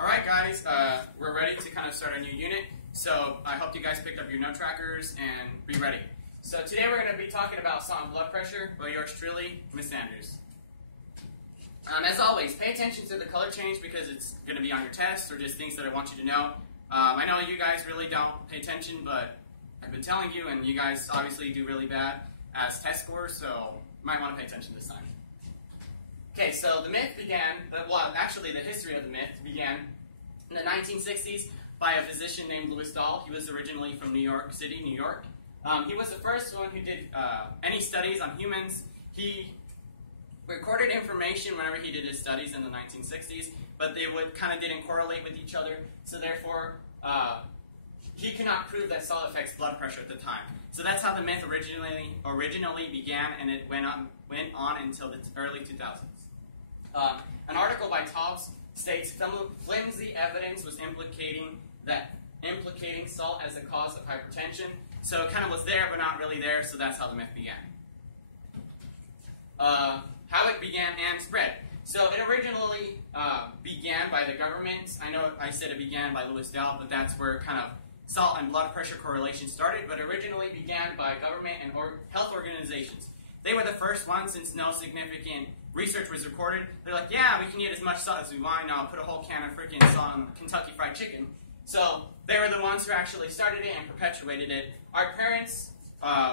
Alright guys, we're ready to kind of start a new unit, so I hope you guys picked up your note trackers and be ready. So today we're going to be talking about salt and blood pressure by yours truly, Miss Sanders. As always, pay attention to the color change because it's going to be on your test or just things that I want you to know. I know you guys really don't pay attention, but I've been telling you, and you guys obviously do really bad as test scores, so you might want to pay attention this time. Okay, so the myth began, well, actually the history of the myth began in the 1960s by a physician named Louis Dahl. He was originally from New York City, New York. He was the first one who did any studies on humans. He recorded information whenever he did his studies in the 1960s, but they didn't correlate with each other, so therefore he could not prove that salt affects blood pressure at the time. So that's how the myth originally began, and it went on until the early 2000s. An article by Taubes states flimsy evidence was implicating salt as a cause of hypertension. So it kind of was there, but not really there. So that's how the myth began. How it began and spread. So it originally began by the government. I know I said it began by Louis Dahl, but that's where kind of salt and blood pressure correlation started. But originally began by government and health organizations. They were the first ones, since no significant research was recorded. They're like, yeah, we can eat as much salt as we want now, put a whole can of freaking salt on Kentucky Fried Chicken. So they were the ones who actually started it and perpetuated it. Our parents,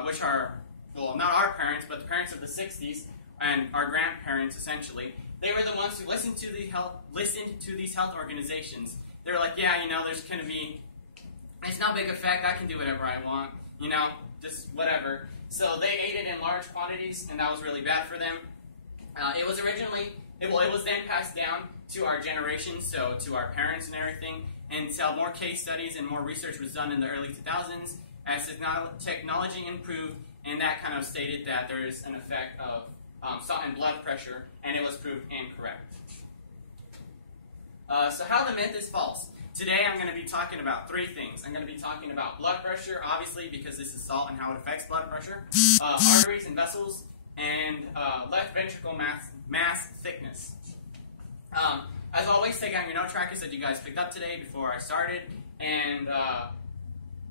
which are, well, not our parents, but the parents of the 60s, and our grandparents, essentially, they were the ones who listened to these health organizations. They were like, yeah, you know, there's going to be, it's no big effect, I can do whatever I want, you know, just whatever. So they ate it in large quantities, and that was really bad for them. It was then passed down to our generation, so to our parents and everything, until more case studies and more research was done in the early 2000s as technology improved, and that kind of stated that there is an effect of salt and blood pressure, and it was proved incorrect. So how the myth is false. Today I'm going to be talking about three things. I'm going to be talking about blood pressure, obviously, because this is salt and how it affects blood pressure, arteries and vessels, and left ventricle mass thickness. As always, take out your note trackers that you guys picked up today before I started, and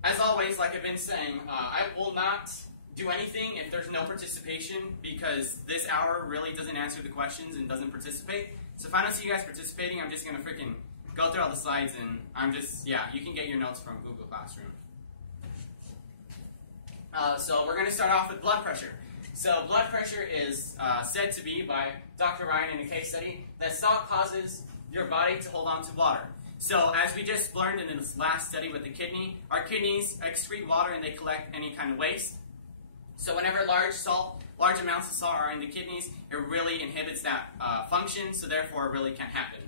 as always, like I've been saying, I will not do anything if there's no participation, because this hour really doesn't answer the questions and doesn't participate. So if I don't see you guys participating, I'm just going to freaking go through all the slides, and you can get your notes from Google Classroom. So we're going to start off with blood pressure. So blood pressure is said to be, by Dr. Ryan in a case study, that salt causes your body to hold on to water. So as we just learned in this last study with the kidney, our kidneys excrete water and they collect any kind of waste. So whenever large amounts of salt are in the kidneys, it really inhibits that function, so therefore it really can't happen.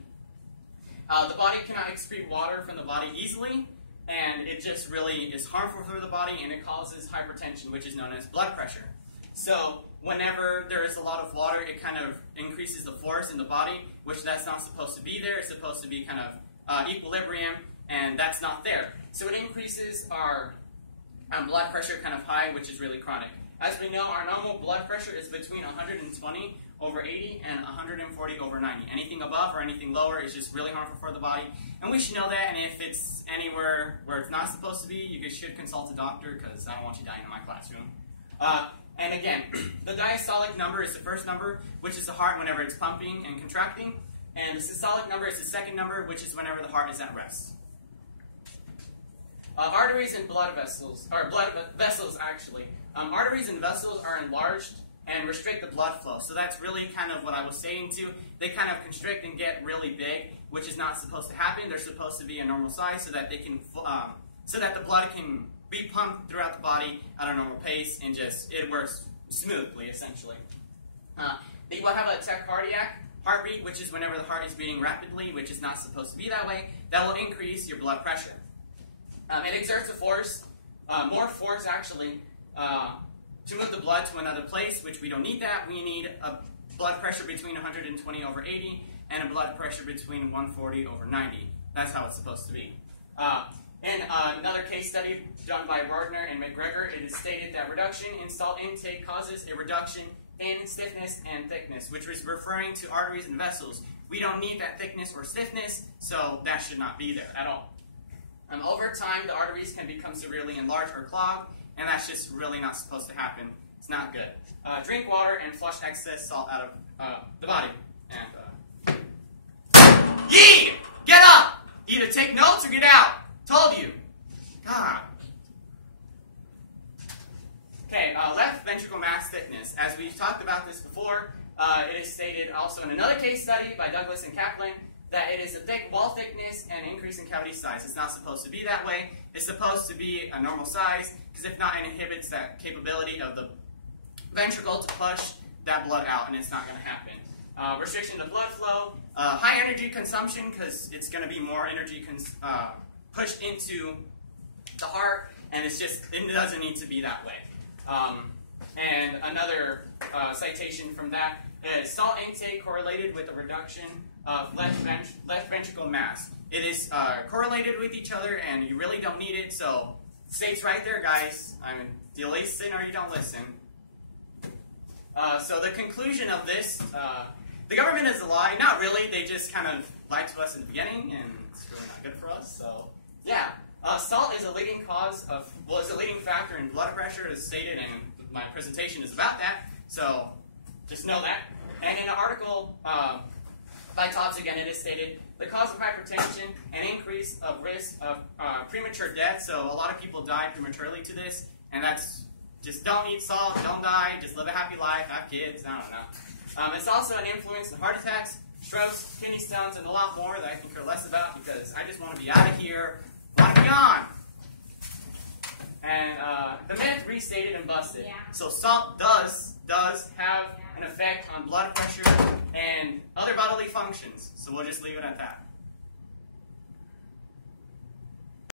The body cannot excrete water from the body easily, and it just really is harmful for the body, and it causes hypertension, which is known as blood pressure. So whenever there is a lot of water, it kind of increases the force in the body, which that's not supposed to be there. It's supposed to be kind of equilibrium, and that's not there. So it increases our blood pressure kind of high, which is really chronic. As we know, our normal blood pressure is between 120 over 80 and 140 over 90. Anything above or anything lower is just really harmful for the body, and we should know that, and if it's anywhere where it's not supposed to be, you should consult a doctor, because I don't want you dying in my classroom. And again, the diastolic number is the first number, which is the heart whenever it's pumping and contracting, and the systolic number is the second number, which is whenever the heart is at rest. Arteries and blood vessels, or blood vessels actually. Arteries and vessels are enlarged and restrict the blood flow. So that's really kind of what I was saying to. They kind of constrict and get really big, which is not supposed to happen. They're supposed to be a normal size so that they can, so that the blood can be pumped throughout the body at a normal pace, and just it works smoothly, essentially. You will have a tachycardic heartbeat, which is whenever the heart is beating rapidly, which is not supposed to be that way. That will increase your blood pressure. It exerts a force, more force actually, to move the blood to another place, which we don't need that. We need a blood pressure between 120 over 80 and a blood pressure between 140 over 90. That's how it's supposed to be. In another case study done by Gardner and McGregor, it is stated that reduction in salt intake causes a reduction in stiffness and thickness, which was referring to arteries and vessels, We don't need that thickness or stiffness, so that should not be there at all. Over time, the arteries can become severely enlarged or clogged, and that's just really not supposed to happen. It's not good. Drink water and flush excess salt out of the body. And Yee! Get up! Either take notes or get out. Told you. God. Okay, left ventricle mass thickness. As we've talked about this before, it is stated also in another case study by Douglas and Kaplan that it is a thick wall thickness and increase in cavity size. It's not supposed to be that way. It's supposed to be a normal size, because if not, it inhibits that capability of the ventricle to push that blood out, and it's not going to happen. Restriction to blood flow, high energy consumption, because it's going to be more energy pushed into the heart, and it doesn't need to be that way. And another citation from that is salt intake correlated with a reduction of left ventricle mass. It is correlated with each other, and you really don't need it, so it states right there, guys. I mean, do you listen or you don't listen? So the conclusion of this, the government is a lie. Not really. They just kind of lied to us in the beginning, and it's really not good for us. So, yeah. Salt is a leading is a leading factor in blood pressure, as stated, and my presentation is about that. So, just know that. And in an article by Tobbs again, it is stated, the cause of hypertension and increase of risk of premature death. So a lot of people die prematurely to this, and that's just don't eat salt, don't die, just live a happy life, have kids, I don't know. It's also an influence in heart attacks, strokes, kidney stones, and a lot more that I can care less about because I just want to be out of here, want to be on. And the myth restated and busted. Yeah. So salt does have an effect on blood pressure and other bodily functions. So we'll just leave it at that.